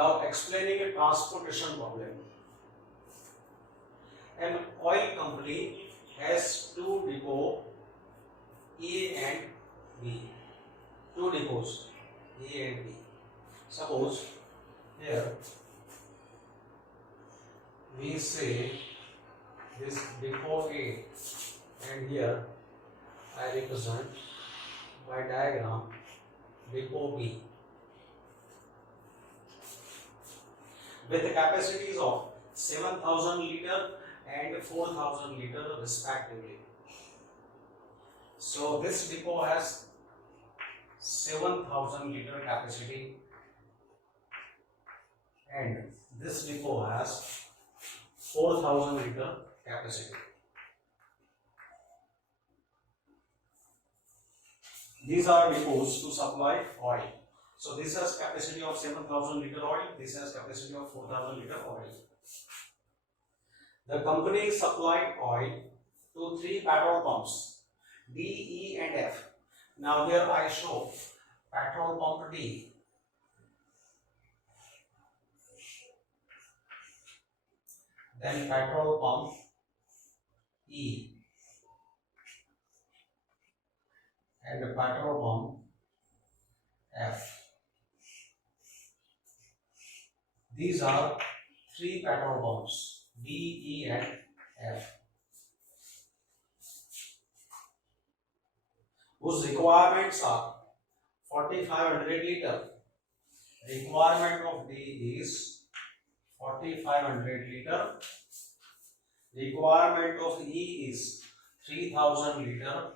Now explaining a transportation problem. An oil company has two depots A and B. Two depots A and B. Suppose here we say this depot A, and here I represent by diagram depot B with the capacities of 7,000 liter and 4,000 liter respectively. So this depot has 7,000 liter capacity and this depot has 4,000 liter capacity. These are depots to supply oil. So this has capacity of 7,000 liter oil, this has capacity of 4,000 liter oil. The company supplied oil to 3 petrol pumps D, E and F. Now here I show petrol pump D, then petrol pump E and petrol pump F. These are 3 petrol pumps D, E and F, whose requirements are 4,500 liter. Requirement of D is 4,500 liter. Requirement of E is 3,000 liter.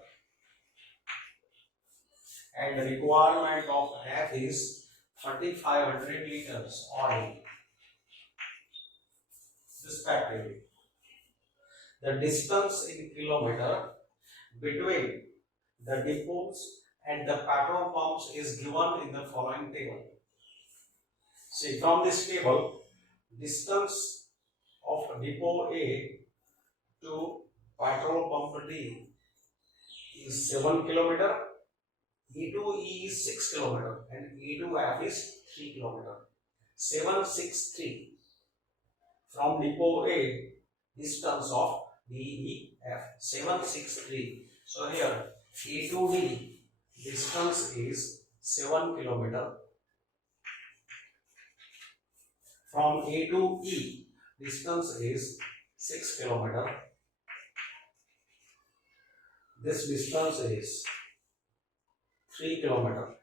And the requirement of F is 3,500 liters oil respectively. The distance in kilometer between the depots and the petrol pumps is given in the following table. See, from this table, distance of depot A to petrol pump D is 7 kilometer. E2E is 6 kilometer and E2F is 3 kilometer. 763 from depot A, distance of DEF 763. So here E2D distance is 7 kilometer. From A to E distance is 6 kilometer. This distance is 3 kilometer.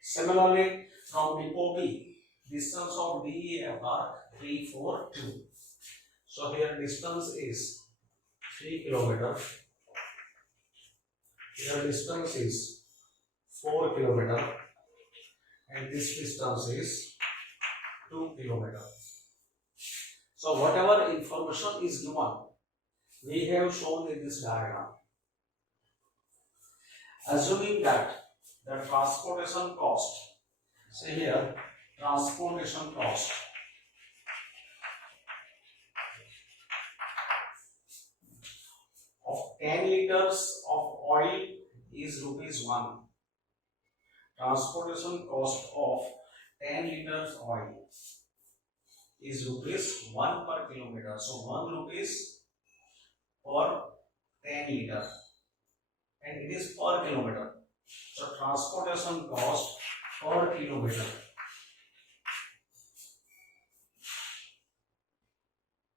Similarly, from depot B, distance of DEF are 342. So here distance is 3 kilometer. Here distance is 4 kilometer, and this distance is 2 kilometer. So whatever information is given, we have shown in this diagram. Assuming that the transportation cost, say here transportation cost of 10 liters of oil is ₹1. Transportation cost of 10 liters oil is ₹1 per kilometer. So 1 rupees per 10 liter. And it is per kilometer. So transportation cost per kilometer,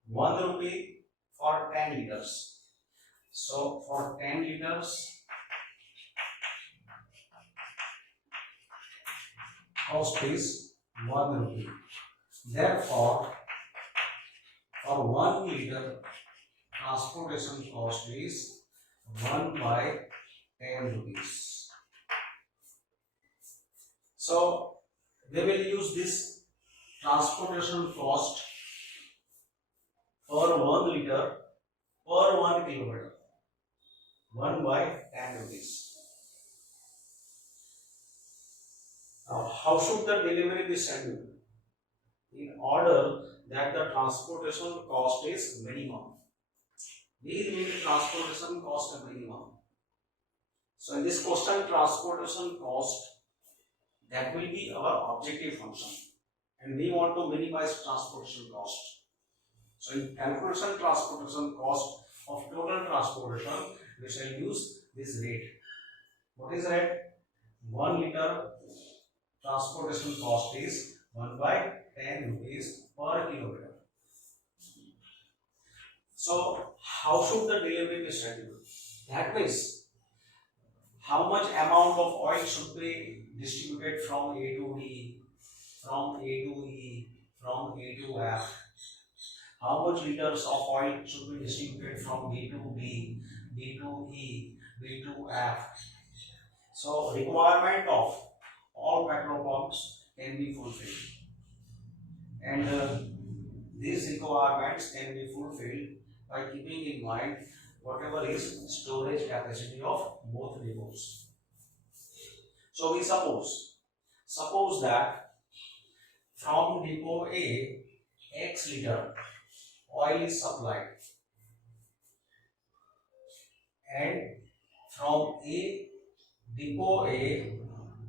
1 rupee for 10 liters. So for 10 liters, cost is 1 rupee. Therefore, for 1 liter, transportation cost is 1 by 10 rupees. So they will use this transportation cost per 1 liter per 1 kilometer, 1 by 10 rupees. Now, how should the delivery be scheduled? In order that the transportation cost is minimum. We need transportation cost minimum. So in this question, transportation cost, that will be our objective function. and we want to minimize transportation cost. So in calculation transportation cost of total transportation, we shall use this rate. What is rate? 1 liter transportation cost is 1 by 10 rupees per kilometer. So how should the delivery be scheduled? That means how much amount of oil should be distributed from A to B, from A to E, from A to F. How much liters of oil should be distributed from B to B, B to E, B to F. So requirement of all petrol pumps can be fulfilled, and these requirements can be fulfilled by keeping in mind whatever is storage capacity of both depots. So we suppose that from depot A, X liter oil is supplied, and from depot A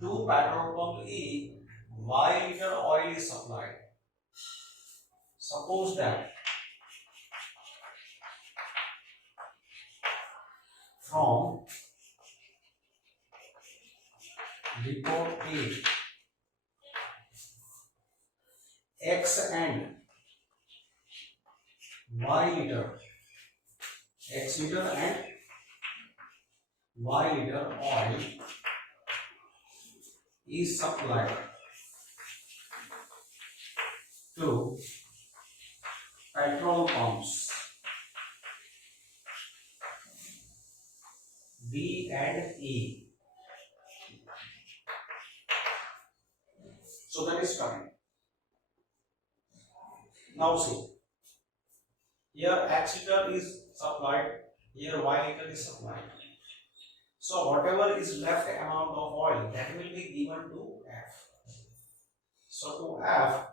to petrol pump E, Y liter oil is supplied. Suppose that from depot A, X and Y liter, X liter and Y liter oil is supplied to petrol pumps B and E. So that is correct. Now see, here X liter is supplied, here Y liter is supplied. So whatever is left amount of oil, that will be given to F. So to F,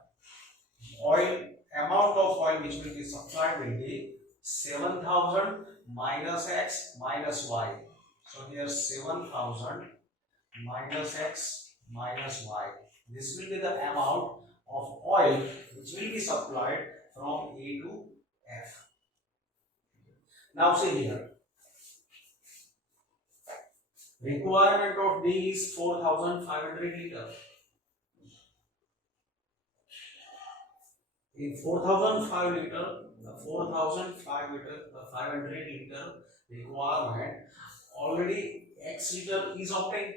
amount of oil which will be supplied will be 7000 minus X minus Y. So here 7000 minus X minus Y. This will be the amount of oil which will be supplied from A to F. Now see here, requirement of D is 4500 liter. In 4005 liter, the 500 liter requirement, already X liter is obtained.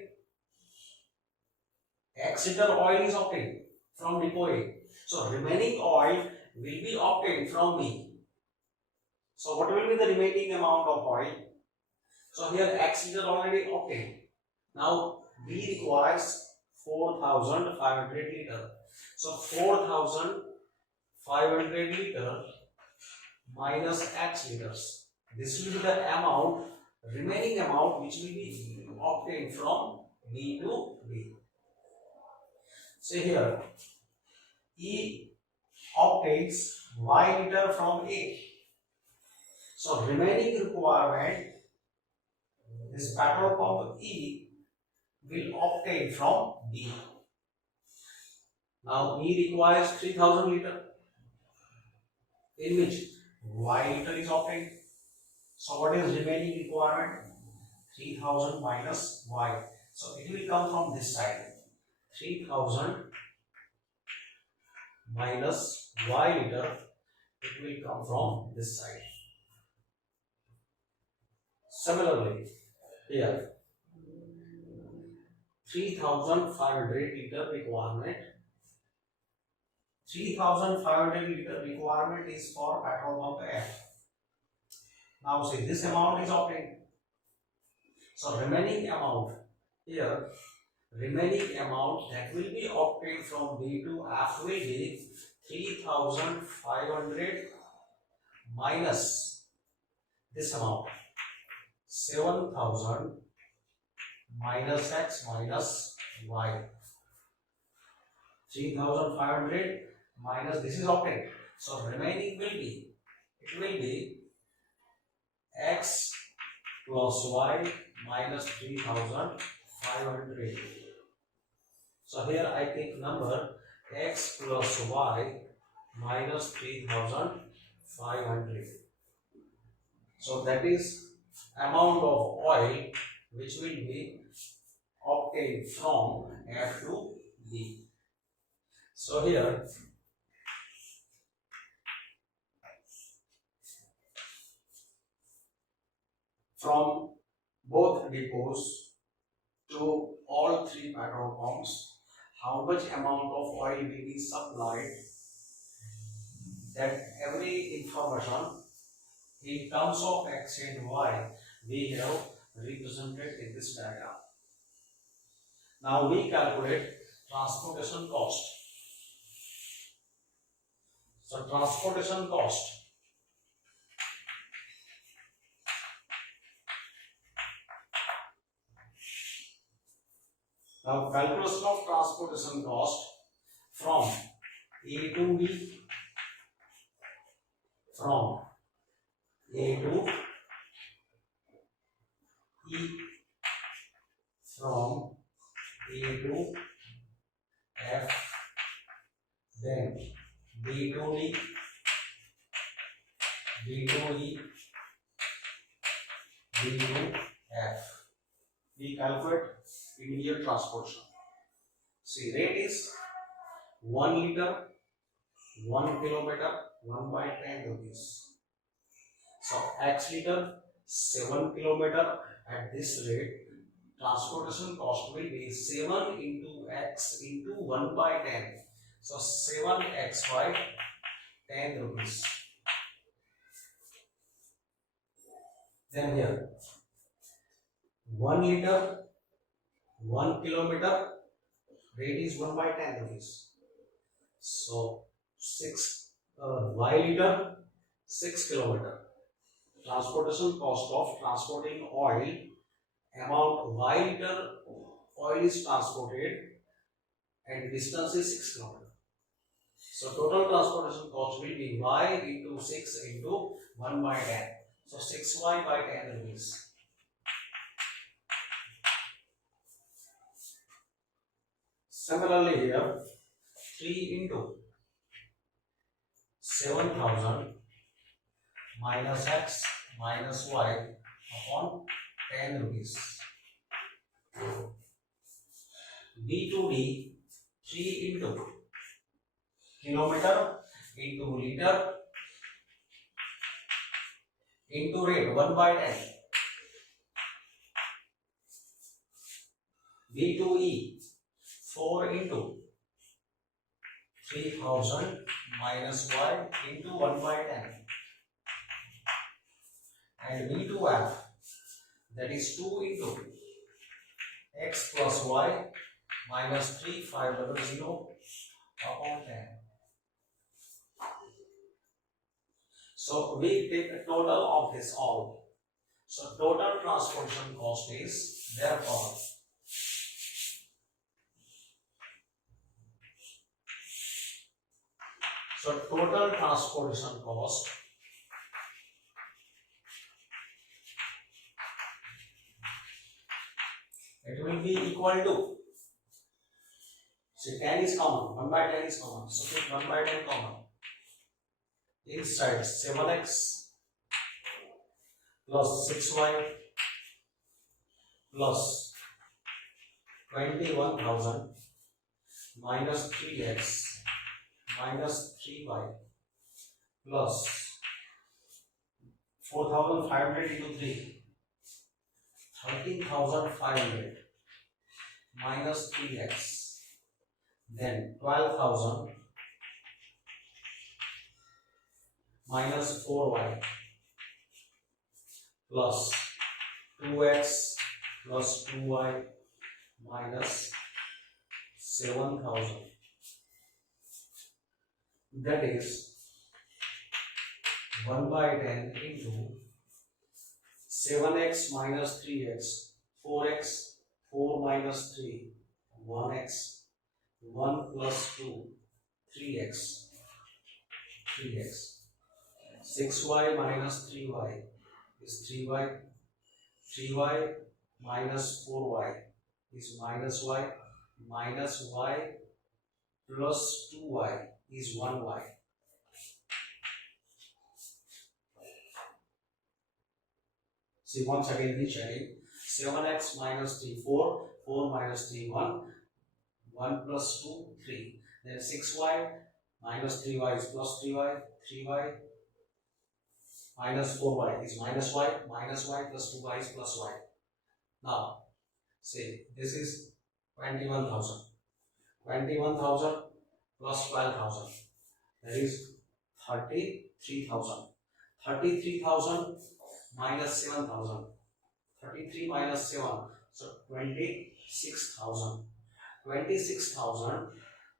X liter oil is obtained from depot A. So remaining oil will be obtained from B. So what will be the remaining amount of oil? So here X liter already obtained. Now B requires 4500 liter. So 4500 liter minus X liters. This will be the amount, remaining amount which will be obtained from B to B. See here, E obtains Y liter from A. So remaining requirement, this petrol pump E will obtain from B. Now E requires 3000 liter, in which Y liter is obtained. So what is remaining requirement? 3000 minus Y. So it will come from this side. 3000 minus Y liter, it will come from this side. Similarly, here 3500 liter requirement. 3500 liter requirement is for petrol pump F. Now see, this amount is obtained. So remaining amount here, remaining amount that will be obtained from B to F will be 3500 minus this amount, 7000 minus X minus Y. 3500 minus this is obtained. So remaining will be, it will be X plus Y minus 3500. So here I take number x plus y minus 3500. So that is amount of oil which will be obtained from F to B. So here from both depots to all three petrol pumps, how much amount of oil will be supplied, that every information in terms of x and y we have represented in this diagram. Now we calculate transportation cost. So transportation cost, now calculation of transportation cost from A to B, from A to E, from A to F, then B to D, B to E, B to F. We calculate immediate transportation. See, rate is 1 liter, 1 kilometer, 1 by 10 rupees. So x liter, 7 kilometer. At this rate, transportation cost will be 7 into x into 1 by 10. So 7x by 10 rupees. Then here 1 liter, 1 kilometer, rate is 1 by 10 rupees. So 6 y liter, 6 kilometer. Transportation cost of transporting oil, amount y liter oil is transported and distance is 6 kilometer. So total transportation cost will be y into 6 into 1 by 10. So 6y by 10 rupees. Similarly here 3 into 7000 minus x minus y upon 10 rupees. B to D 3 into kilometer into liter into rate 1 by 10. B to E 4 into 3000 minus y into 1 by 10. And B to F, that is 2 into x plus y minus 3500 upon 10. So we take a total of this all. So total transportation cost is therefore total transportation cost it will be equal to, see 10 is common, 1 by 10 is common, so take 1 by 10 common. Inside 7x plus 6y plus 21,000 minus 3x minus 3y plus 4,500 into 3, 13,500 minus 3x, then 12,000 minus 4y plus 2x plus 2y minus 7,000. That is 1 by 10 into 7x minus 3x, 4x, 4 minus 3, 1x, 1 plus 2, 3x, 6y minus 3y is 3y, 3y minus 4y is minus y plus 2y is 1y. See, once again rechecking. 7x minus 3, 4. 4 minus 3, 1. 1 plus 2, 3. Then 6y minus 3y is plus 3y. 3y minus 4y is minus y. Minus y plus 2y is plus y. Now, say this is 21,000. 21,000 plus 12,000. That is 33,000. 33,000 minus 7,000. 33 minus 7. So 26,000. 26,000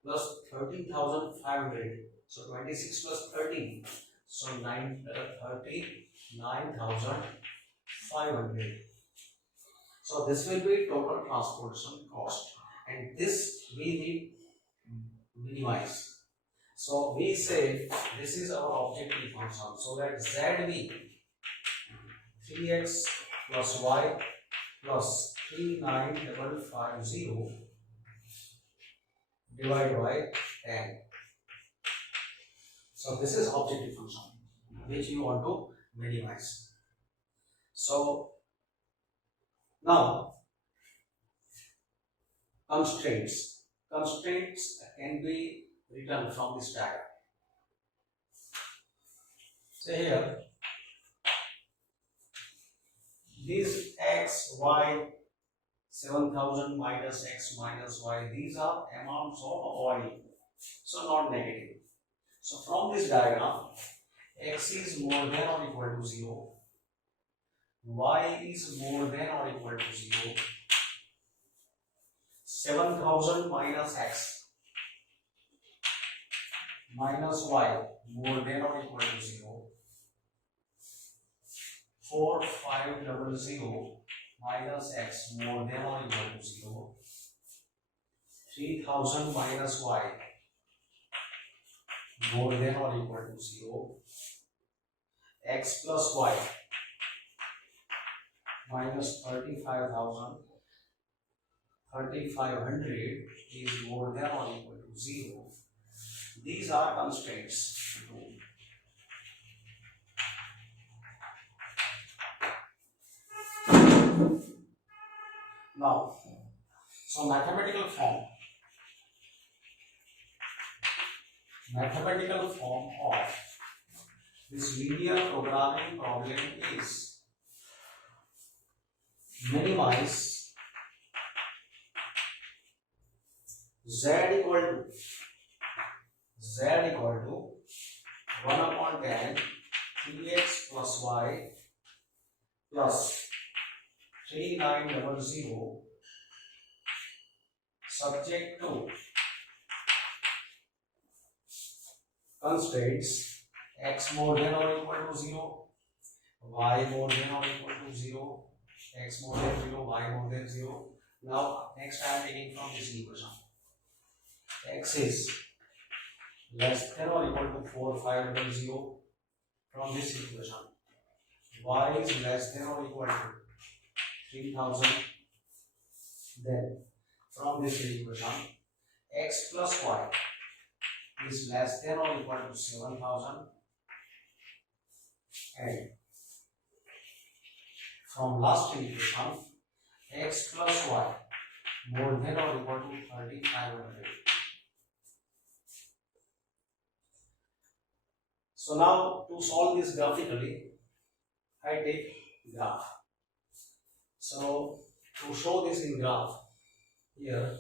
plus 13,500. So 26 plus 13. So 39,500. So this will be total transportation cost. And this we need minimize. So we say this is our objective function. So let z be 3x plus y plus 39550 divided by 10. So this is objective function which you want to minimize. So now constraints. Constraints can be written from this diagram. So here these x, y, 7,000 minus x minus y, these are amounts of oil, so not negative. So from this diagram, x is more than or equal to 0, y is more than or equal to 0, 7,000 minus x minus y more than or equal to 0, 4,500 minus x more than or equal to 0, 3,000 minus y more than or equal to 0, x plus y minus 3,500 is more than or equal to 0. These are constraints. Now, so mathematical form of this linear programming problem is minimize z equal to 1 upon 10 3x plus y plus 3900 subject to constraints x more than or equal to 0, y more than or equal to 0, x more than 0, y more than 0. Now next I am taking from this equation. X is less than or equal to 4,500 from this equation. Y is less than or equal to 3,000. Then from this equation, x plus y is less than or equal to 7,000. And from last equation, x plus y more than or equal to 3,500. So now to solve this graphically, I take graph. So to show this in graph, here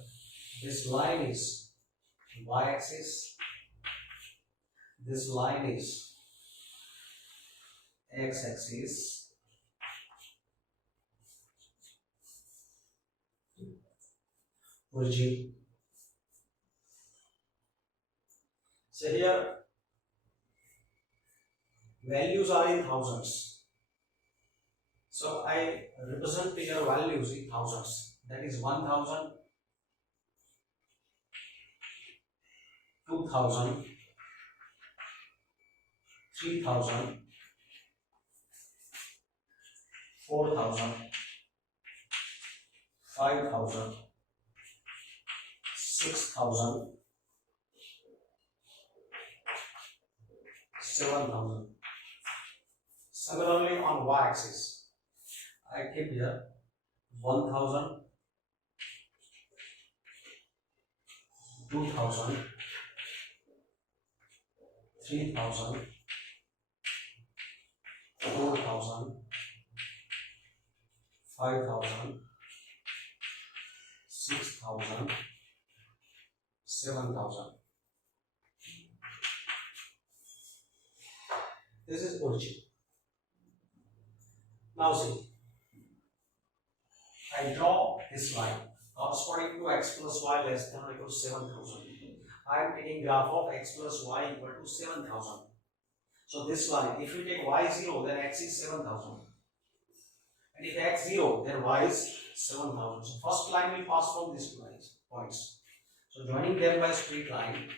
this line is y-axis, this line is x-axis, origin. So here values are in thousands. So I represent your values in thousands. That is 1,000, 2,000, 3,000, 4,000, 5,000, 6,000, 7,000. Similarly on y-axis, I keep here 1,000, 2,000, 3,000, 4,000, 5,000, 6,000, 7,000. This is origin. Now see, I draw this line corresponding to x plus y less than or equal to 7,000. I am taking graph of x plus y equal to 7,000. So this line, if you take y 0, then x is 7,000. And if x 0, then y is 7,000. So first line will pass from these two lines, points. So joining them by straight line,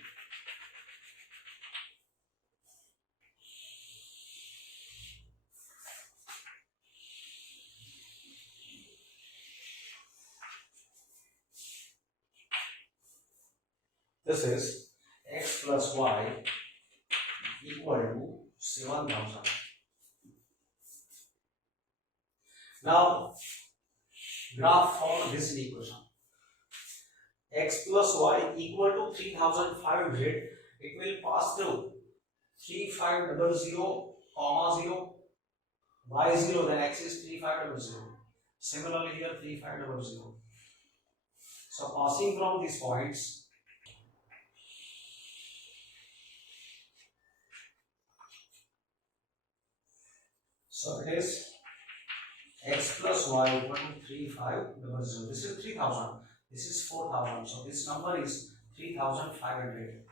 this is x plus y equal to 7,000. Now, graph for this equation. X plus y equal to 3,500. It will pass through 3500, comma 0, y 0, then x is 3500. Similarly here 3500. So passing from these points, so it is x plus y equal to 3500. This is 3000. This is 4,000. So this number is 3,500.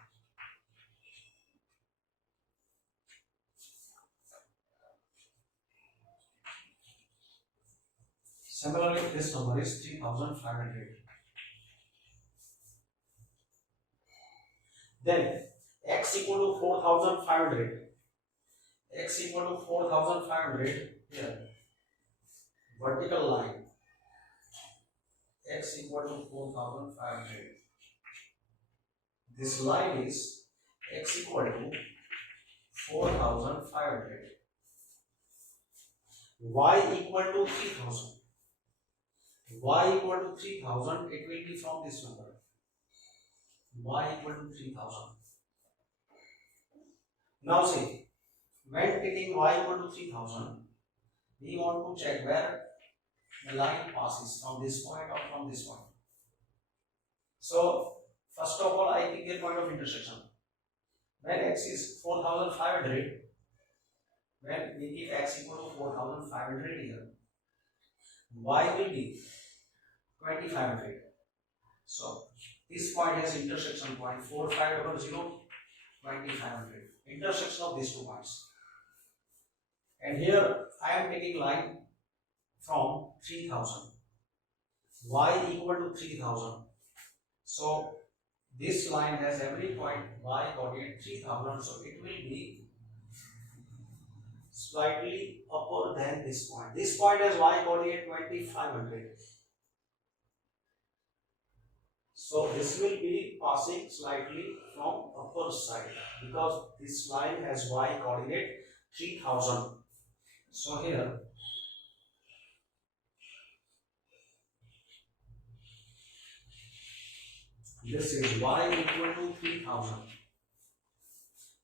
Similarly, this number is 3,500. Then x equal to 4,500. X equal to 4,500 here. Vertical line. X equal to 4,500. This line is x equal to 4,500. Y equal to 3,000. Y equal to 3,000. It will be from this number. Y equal to 3,000. Now see, when taking y equal to 3,000, we want to check where the line passes, from this point or from this point. So first of all, I take a point of intersection. When x is 4,500, when we keep x equal to 4,500 here, y will be 2,500. So this point has intersection point 4,500, 2,500. Intersection of these two points. And here I am taking line from 3,000. Y equal to 3,000. So this line has every point y coordinate 3,000. So it will be slightly upper than this point. This point has y coordinate 2,500. So this will be passing slightly from upper side because this line has y coordinate 3,000. So here this is y equal to 3,000.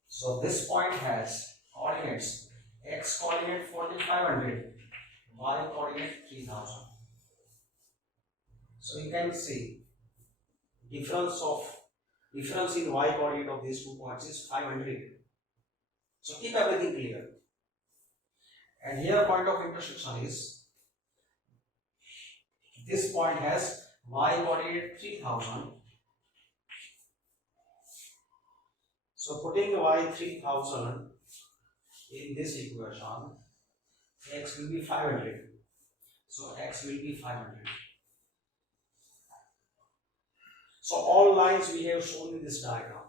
So this point has coordinates x coordinate 4,500, y coordinate 3,000. So you can see difference in y coordinate of these 2 points is 500. So keep everything clear. And here point of intersection is this point has y coordinate 3,000. So putting y 3,000 in this equation, x will be 500. So x will be 500. So all lines we have shown in this diagram.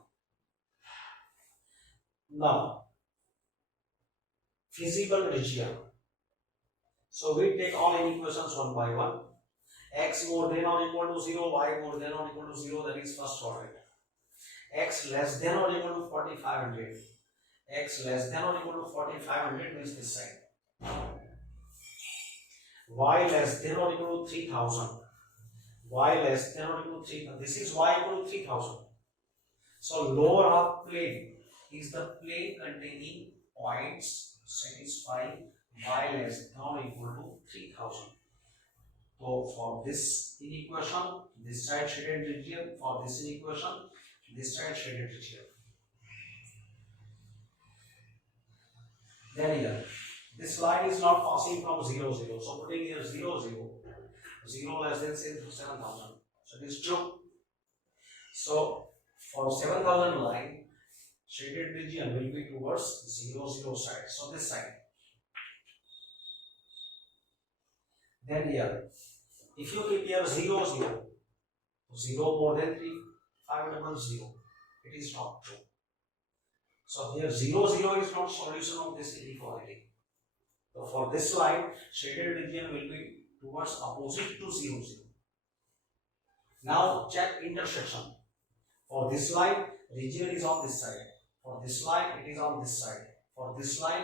Now, feasible region. So we take all equations one by one. X more than or equal to 0, y more than or equal to 0, that is first quadrant. X less than or equal to 4,500. x less than or equal to 4500 means this side. Y less than or equal to 3000. Y less than or equal to 3000. This is y equal to 3000. So lower half plane is the plane containing points satisfying y less than or equal to 3000. So for this inequation, this side shaded region. For this inequation, this side shaded region. Then here, this line is not passing from 0, 0. So putting here 0, 0. 0 less than say 7000. So it is true. So for 7000 line, shaded region will be towards 0, 0 side. So this side. Then here, if you keep here 0, 0, 0 more than 3, 500, it is not true. So here 0, 0 is not solution of this inequality. So for this line, shaded region will be towards opposite to 0, 0. Now check intersection. For this line, region is on this side. For this line, it is on this side. For this line,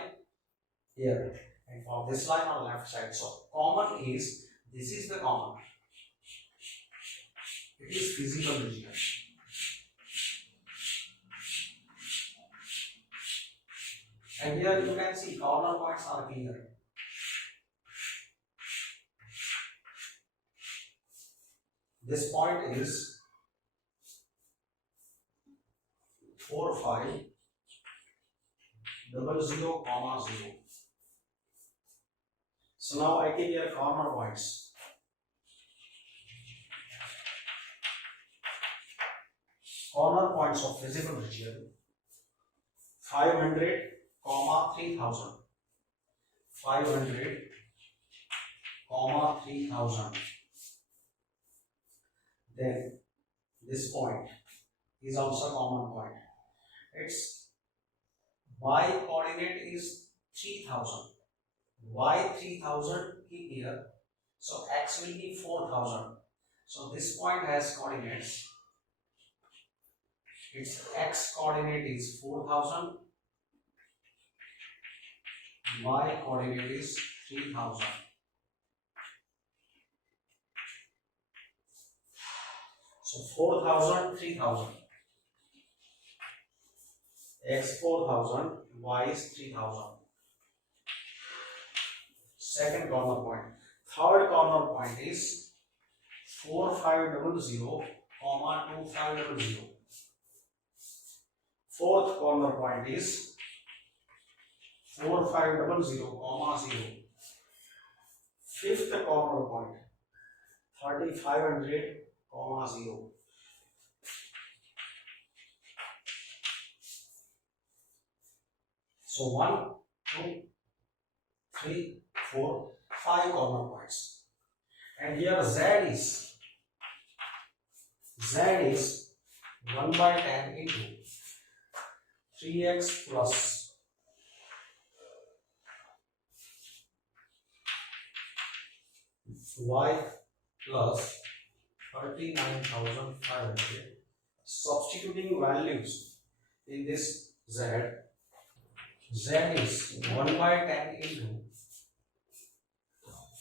here. And for this line on left side. So common is, this is the common. It is physical region. And here you can see corner points are clear. This point is 4, 5, 0, 0, comma 0. So now I keep here corner points. Corner points of physical region 500, comma 3000. 500, comma 3000. Then this point is also a common point. Its y coordinate is 3000. Y 3000 keep here. So x will be 4000. So this point has coordinates. Its x coordinate is 4000. Y coordinate is 3000. So 4000, 3000. X 4000, Y is 3000. Second corner point. Third corner point is 4500, comma 2500. Fourth corner point is 4500, comma 0. Fifth corner point 3500, comma 0. So 1, 2, 3, 4, 5 corner points. And here Z is 1 by 10 into 3x plus y plus 39,500. Substituting values in this Z is 1 by 10 into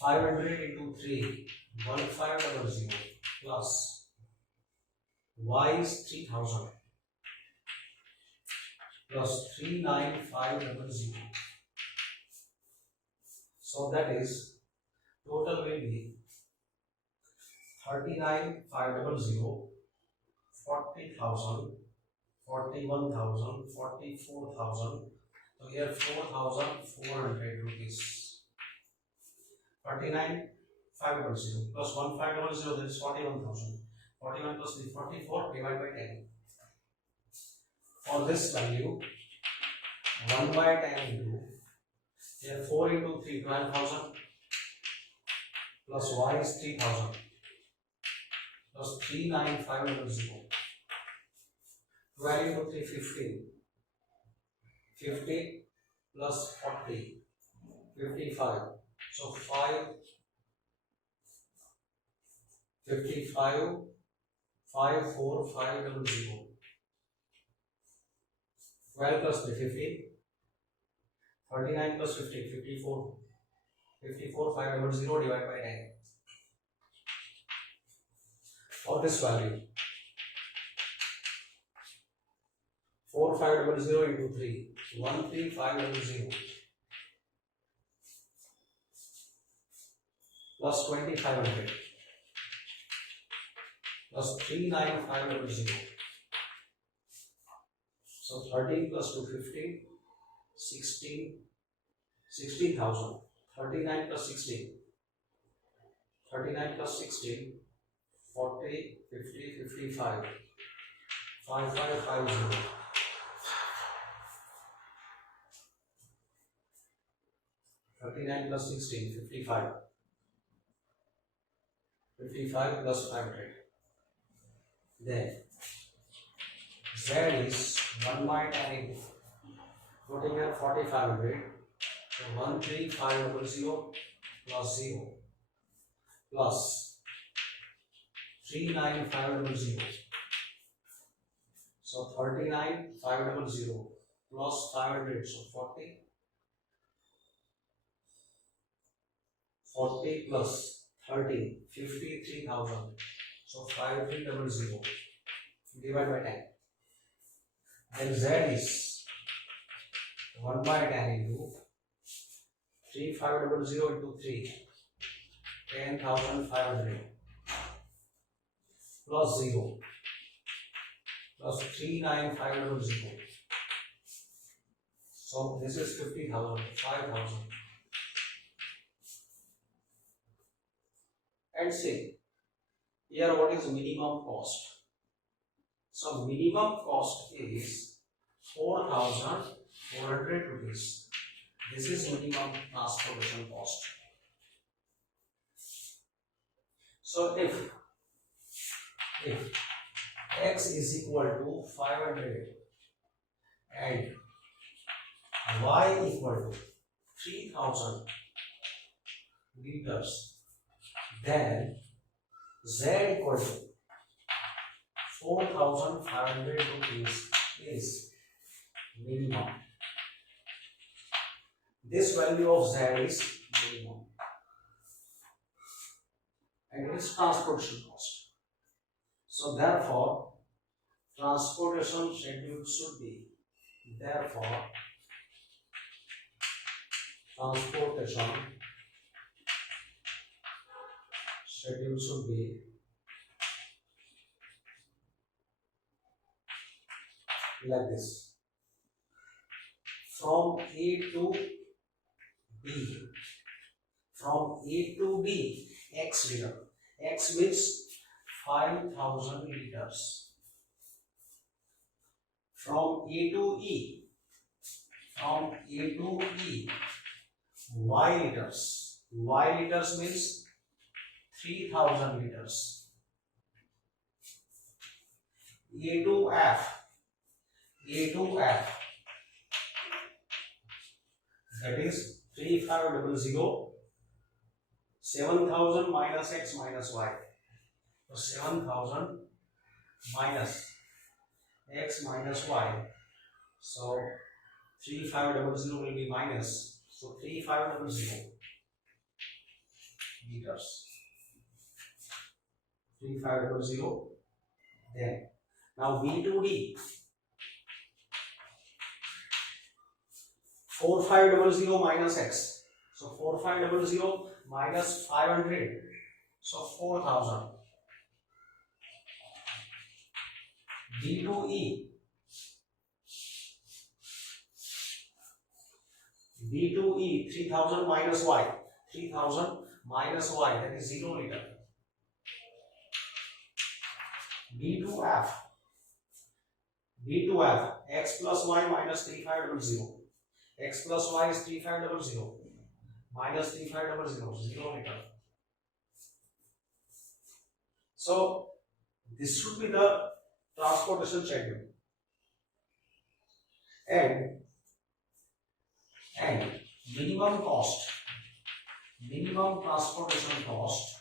500 into 3, 1500 plus y is 3000 plus 39500. So that is total will be 39,500, 40,000, 41,000, 44,000. So here 4,400 rupees. 39,500 plus 1500, that is 41,000. 41 plus 3, 44 divided by 10. For this value, 1 by 10 into here 4 into 3, 12,000 plus y is 3,000 plus 39,500. 12 into 3, 15. 50 plus 40, 55. So 5, 55, 5, 4, 5, 0. 12 plus 3, 15. 39 plus 50, 54. 54 500 divided by 10. For this value, 4500 into 3, 13500 plus 2500 plus 39500. So 13 plus 250, 16, 16,000. 39 plus 16, 39 plus 16, 40, 50, 55, 5550. 39 plus 16, 55. 55 plus 500. Then Z is 1 by 10 into, putting here 4500, so 13500 plus 0 plus 39500. So 39500 plus 500, so 40. 40 plus 30, 53,000. So 5300 divided by 10. Then Z is 1 by 10 into 3500 into 3, 10,500 plus 0 plus 39500. So this is 50,000, 5,000. And say, here what is minimum cost? So minimum cost is 4,400 rupees. This is minimum transportation cost. So if x is equal to 500 and y equal to 3,000 liters, then z equal to 4,500 rupees is minimum. This value of z is minimum, and it is transportation cost. So therefore, transportation schedule should be, therefore transportation schedule should be like this. From A to B, from A to B, X liter. X means 5,000 liters. From A to E, from A to E, Y liters. Y liters means 3,000 liters. A to F, A to F, that is 3500, 7,000 minus X minus Y. So 7,000 minus X minus Y. So 3500 will be minus. So 3500 liters. 3500. Then now B to D. 4500 minus X. So 4500 minus 500. So 4,000. D to E. B to E, 3,000 minus Y. 3,000 minus Y, that is 0 liter. B to F. B to F, X plus Y minus 3500. X plus Y is 3500 minus 3500, 0 liter. So this should be the transportation schedule. And minimum cost, minimum transportation cost,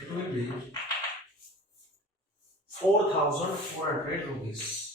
it will be 4,400 rupees.